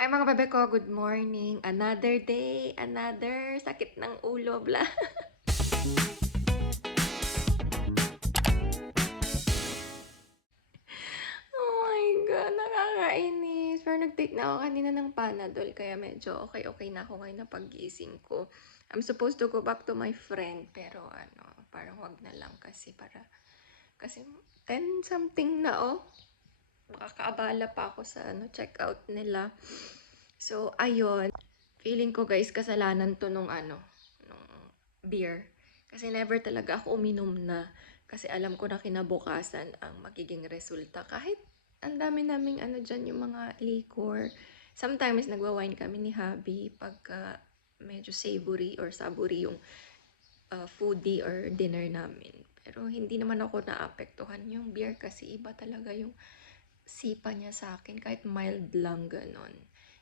Hi mga bebe ko, good morning. Another day, another sakit ng ulo, bla. Oh my God, nakakainis. Pero nag-take na ako kanina ng Panadol, kaya medyo okay na ako ngayon na pag-gising ko. I'm supposed to go back to my friend, pero parang wag na lang kasi 10 something na makakaabala pa ako sa check-out nila. So, ayun. Feeling ko guys, kasalanan to nung beer. Kasi never talaga ako uminom na. Kasi alam ko na kinabukasan ang magiging resulta. Kahit ang dami naming dyan, yung mga liquor. Sometimes nagwa-wine kami ni Habi pagka medyo savory or saburi yung foodie or dinner namin. Pero hindi naman ako naapektuhan yung beer kasi iba talaga yung sipa niya sa akin. Kahit mild lang ganon.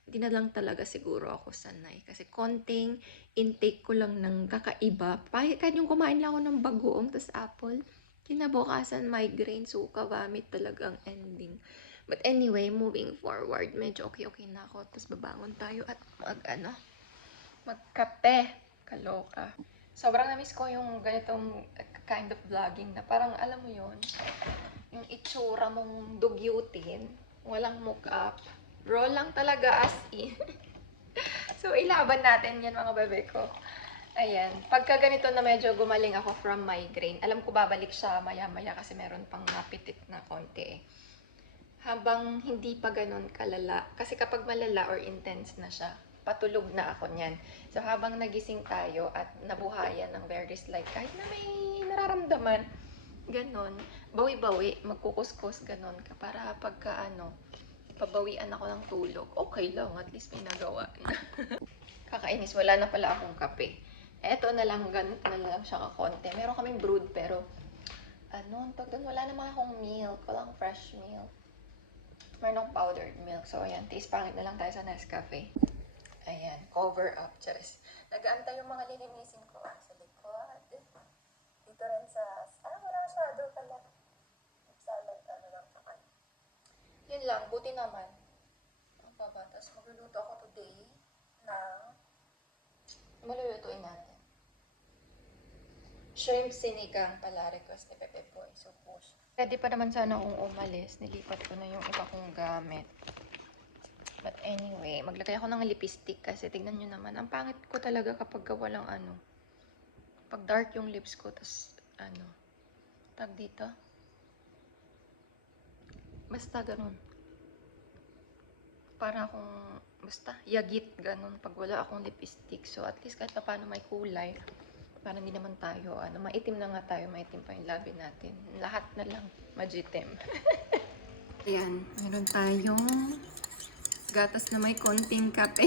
Hindi na lang talaga siguro ako sanay. Kasi konting intake ko lang ng kakaiba. Kahit yung kumain lang ako ng bagoong tas apple, kinabukasan migraine, suka, vomit talagang ending. But anyway, moving forward, medyo okay na ako. Tapos babangon tayo at magkape. Kaloka. Sobrang na-miss ko yung ganitong kind of vlogging na parang alam mo yon, yung itsura mong dugyutin, walang mock-up, raw lang talaga as in. So, ilaban natin yan mga bebe ko. Ayan, pagka ganito na medyo gumaling ako from migraine, alam ko babalik siya maya-maya kasi meron pang napitit na konti eh. Habang hindi pa ganun kalala, kasi kapag malala or intense na siya, patulog na ako niyan. So, habang nagising tayo at nabuhayan ng various light, kahit na may nararamdaman, ganon, bawi-bawi, magkukuskus, ganon, para pagka pabawian ako ng tulog, okay lang, at least may nagawa na. Kakainis, wala na pala akong kape. Eto na lang, ganito na lang siya kakonti. Meron kaming brewed, pero tag doon, wala naman akong milk, walang fresh milk. Meron akong powdered milk. So, ayan, taste pangit na lang tayo sa Nescafe. Ayan, cover up, charis. Nag-aantay yung mga lilinisin ko sa likod. Dito rin wala shadow pala. Salad, lang sa kanya. Yun lang, buti naman. Ang baba. Tapos magluluto ako today ng malulutuin natin. Shrimp sinigang pala, request ni Pepe Boy. So, push. Ready pa naman sana akong umalis. Nilipat ko na yung iba kong gamit. But anyway, maglagay ako ng lipstick kasi tignan nyo naman. Ang pangit ko talaga kapag walang pag dark yung lips ko, tas tag dito. Basta ganun. Para akong, basta, yagit ganun pag wala akong lipstick. So, at least kahit pa paano may kulay. Para hindi naman tayo, maitim na nga tayo, maitim pa yung labi natin. Lahat na lang, majitim. Ayan, meron tayong gatas na may konting kape.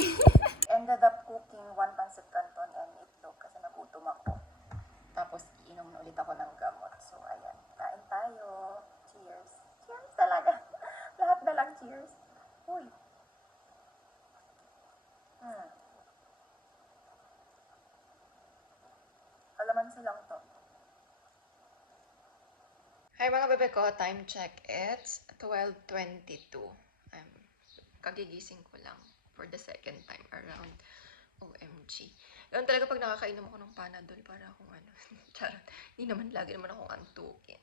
Ended up cooking one pancit canton and itlog kasi nagutom ako. Tapos, iinom na ulit ako ng gamot. So, ayan, kain tayo. Cheers. Cheers talaga. Lahat na lang cheers. Uy. Kalamansi lang to. Hi mga bebe ko, time check. It's 12:22. Kagigising ko lang for the second time around. OMG. Ganun talaga pag nakakainom ako ng Panadol para akong charot. Hindi naman lagi naman akong antukin.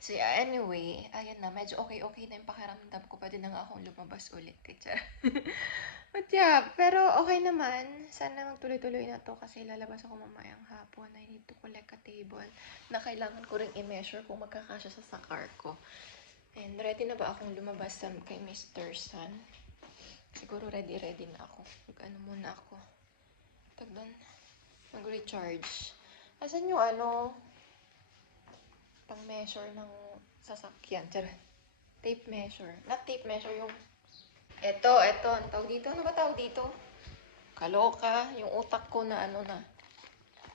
So yeah, anyway, ayan na, medyo okay na yung pakiramdam ko. Pwede na nga akong lumabas ulit. But yeah, pero okay naman. Sana magtuloy-tuloy na to kasi lalabas ako mamayang hapon. I need to collect a table na kailangan ko rin i-measure kung magkakasya sa car ko. And ready na ba akong lumabas kay Mr. Sun? Siguro ready na ako. Muna ako. Tagdan, mag-recharge. Asan yung pang-measure ng sasakyan? Tape measure. Not tape measure, yung Ito, ang tawag dito. Ano ba tawag dito? Kaloka. Yung utak ko na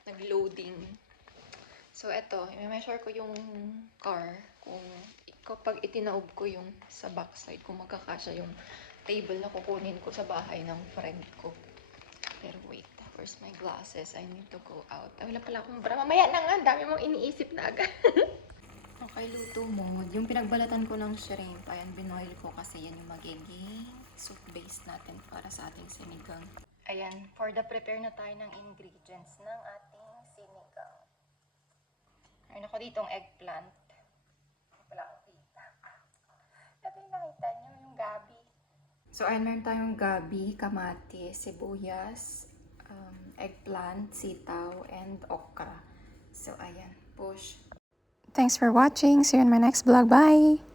nag-loading. So, ito. I-measure ko yung car. Kung kapag itinaob ko yung sa backside, kung magkakasya yung table na kukunin ko sa bahay ng friend ko. Pero wait. Where's my glasses? I need to go out. Wala pala akong bra. Mamaya na nga. Dami mong iniisip na agad. Okay, luto mo. Yung pinagbalatan ko ng shrimp, ayan, binoil ko kasi yan yung magiging soup base natin para sa ating sinigang. Ayan, for the prepare na tayo ng ingredients ng ating sinigang. Meron ako ditong eggplant. Wala akong kita. Sabi nakita nyo yung gabi. So, ayan, meron tayong gabi, kamatis, sibuyas, eggplant, sitaw, and okra. So, ayan, push. Thanks for watching. See you in my next vlog. Bye!